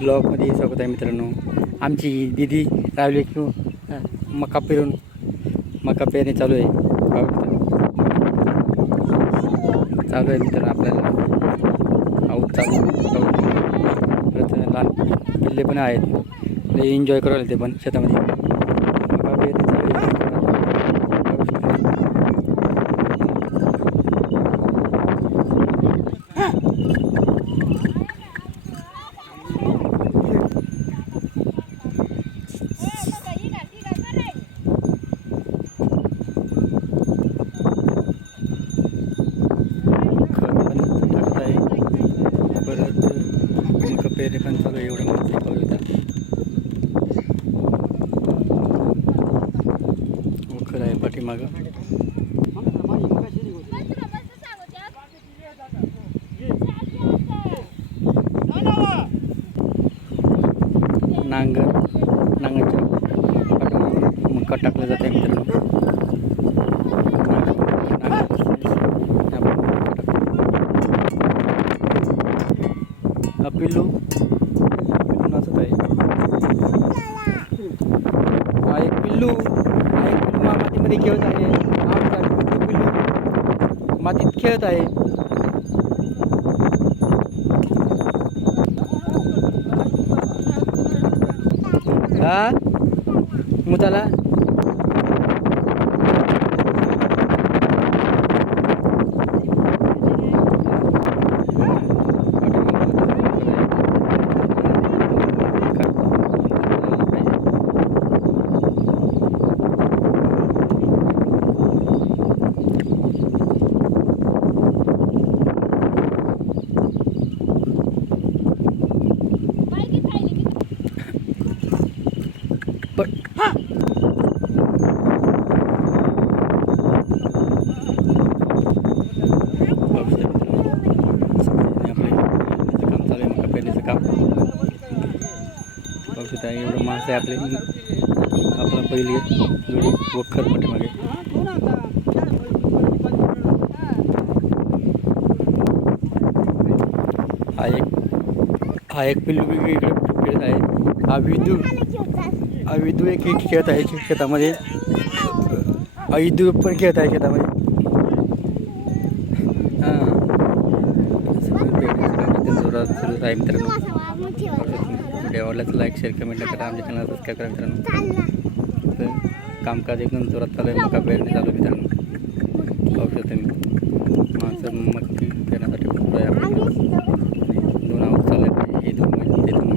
ब्लॉगमध्ये स्वागत आहे मित्रांनो. आमची दीदी रावली किंवा मका पेरून मका पेरणे चालू आहे. चालू आहे मित्रांनो. आपल्याला आऊत चालू परत लहान पिल्ले पण आहेत. लई एन्जॉय करायला ते पण शेतामध्ये मका पेरणे चालू आहे. पेरणी पण चालू आहे. एवढं माणसं पाहू येतात. वखर आहे पाठीमागं. नांगरच्या पाठीमागं मका टाकलं जात आहे मित्रांनो. पिल्लू नाचत आहे. हा एक पिल्लू मातीमध्ये खेळत आहे. पिल्लू मातीत खेळत आहे. हा मुताला एवढं माणसं आहे आपले. आपला पहिली जोडी वखर पाठीमागे. हा एक पिल्लू इकडे खेळत आहे. हा विदू एक खेळत आहे शेतामध्ये. विदू पण खेळत आहे शेतामध्ये. जोरात सुरू आहे मित्रांनो. व्हिडिओ आवडला तर लाईक शेअर कमेंट करा. आमच्या चॅनल सबस्क्राईब करा मित्रांनो. तर कामकाज एकदम जोरात चालू आहे. मका पेरणी चालू आहे मित्रांनो. पाहू शकता मी माणसं मक्की पेरण्यासाठी खूप आहे. 2 आऊट चालू आहे. हे 2 ते 2